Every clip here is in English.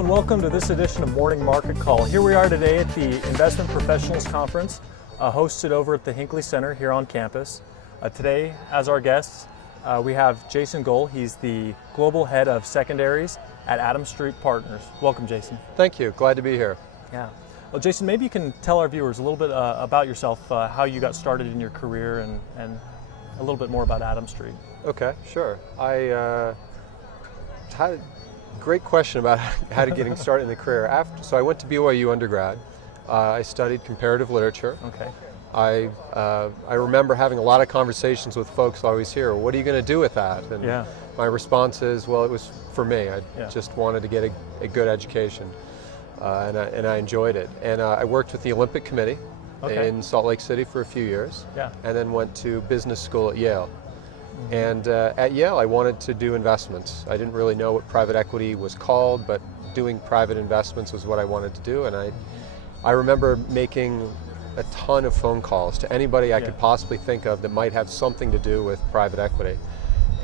Hello and welcome to this edition of Morning Market Call. Here we are today at the Investment Professionals Conference, hosted over at the Hinckley Center here on campus. Today, as our guests, we have Jason Gull. He's the Global Head of Secondaries at Adams Street Partners. Welcome, Jason. Thank you. Glad to be here. Yeah. Well, Jason, maybe you can tell our viewers a little bit about yourself, how you got started in your career, and a little bit more about Adams Street. Okay, sure. I had a great question about how to getting started in the career. So I went to BYU undergrad. I studied comparative literature. Okay. I remember having a lot of conversations with folks always here. What are you going to do with that? And yeah. My response is, well, it was for me. I just wanted to get a good education, and I enjoyed it. And I worked with the Olympic Committee in Salt Lake City for a few years, and then went to business school at Yale. Mm-hmm. And at Yale, I wanted to do investments. I didn't really know what private equity was called, but doing private investments was what I wanted to do. And I remember making a ton of phone calls to anybody I could possibly think of that might have something to do with private equity,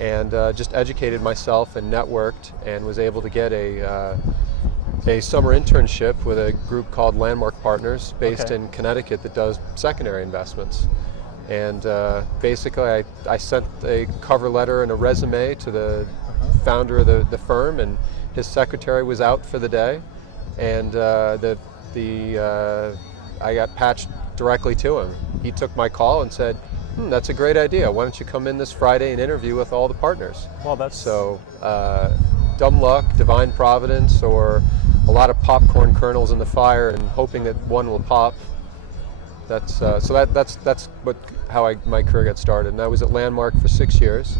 and just educated myself and networked, and was able to get a summer internship with a group called Landmark Partners based in Connecticut that does secondary investments. And basically I sent a cover letter and a resume to the founder of the firm, and his secretary was out for the day, and I got patched directly to him. He took my call and said, that's a great idea. Why don't you come in this Friday and interview with all the partners? Well, that's... So, dumb luck, divine providence, or a lot of popcorn kernels in the fire and hoping that one will pop. That's how my career got started. And I was at Landmark for 6 years,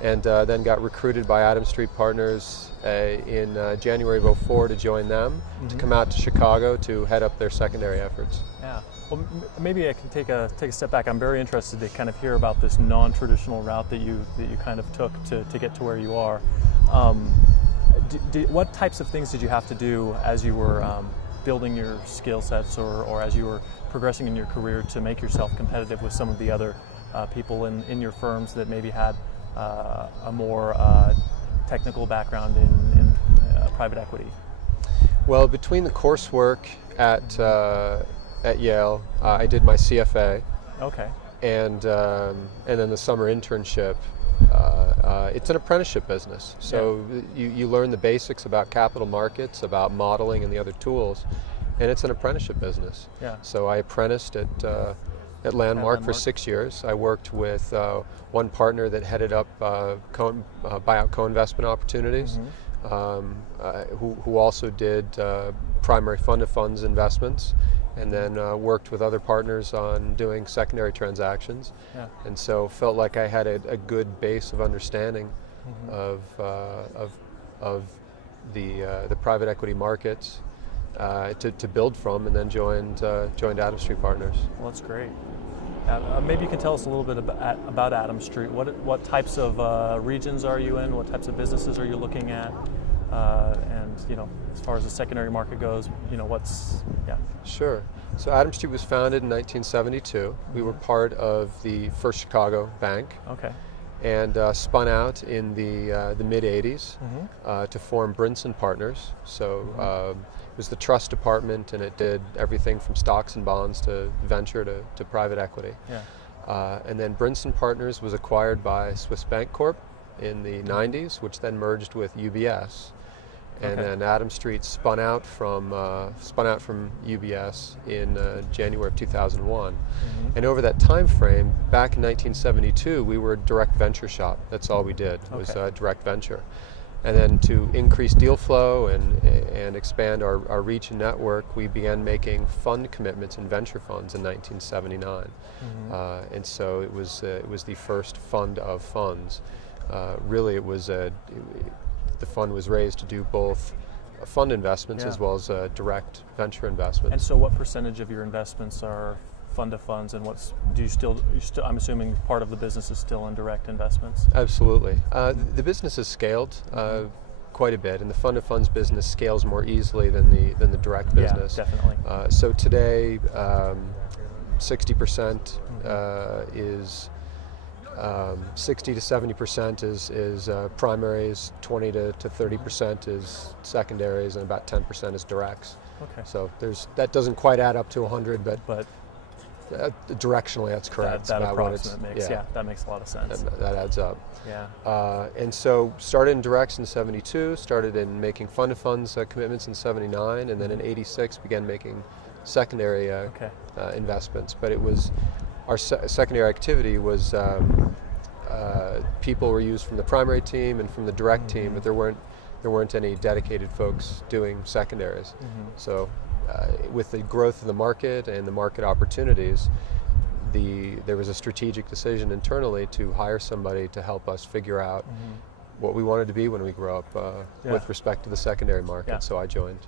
and then got recruited by Adams Street Partners in January of 2004 to join them, to come out to Chicago to head up their secondary efforts. Yeah. Well, maybe I can take a step back. I'm very interested to kind of hear about this non-traditional route that you kind of took to get to where you are. What types of things did you have to do as you were building your skill sets, or as you were progressing in your career, to make yourself competitive with some of the other people in your firms that maybe had a more technical background in private equity? Well, between the coursework at Yale, I did my CFA. Okay. And then the summer internship. It's an apprenticeship business, so you learn the basics about capital markets, about modeling and the other tools, and it's an apprenticeship business. Yeah. So I apprenticed at Landmark for 6 years. I worked with one partner that headed up buyout co-investment opportunities, who also did primary fund of funds investments, and then worked with other partners on doing secondary transactions. Yeah. And so felt like I had a good base of understanding of the private equity markets to build from, and then joined Adams Street Partners. Well, that's great. Maybe you can tell us a little bit about Adams Street. What types of regions are you in? What types of businesses are you looking at? And as far as the secondary market goes, Sure. So Adams Street was founded in 1972. We were part of the First Chicago Bank. Okay. And spun out in the mid '80s to form Brinson Partners. So it was the trust department, and it did everything from stocks and bonds to venture to private equity. Yeah. And then Brinson Partners was acquired by Swiss Bank Corp in the '90s, which then merged with UBS. And then Adams Street spun out from UBS in January of 2001. And over that time frame, back in 1972, we were a direct venture shop. That's all we did, was direct venture. And then to increase deal flow and expand our reach and network, we began making fund commitments in venture funds in 1979. And so it was the first fund of funds. Really, the fund was raised to do both fund investments as well as direct venture investments. And so what percentage of your investments are fund of funds, and I'm assuming part of the business is still in direct investments? Absolutely. The business has scaled quite a bit, and the fund of funds business scales more easily than the direct business. Yeah, definitely. So today, 60% is 60 to 70% is primaries, 20 to 30% is secondaries, and about 10% is directs. Okay. So that doesn't quite add up to 100, but directionally that's correct. That about approximate makes, that makes a lot of sense. That adds up. Yeah. And so started in directs in 72, started in making fund of funds commitments in 79, and then in 86 began making secondary investments. But it was, our secondary activity was people were used from the primary team and from the direct team, but there weren't any dedicated folks doing secondaries. So with the growth of the market and the market opportunities, there was a strategic decision internally to hire somebody to help us figure out what we wanted to be when we grow up with respect to the secondary market. So I joined.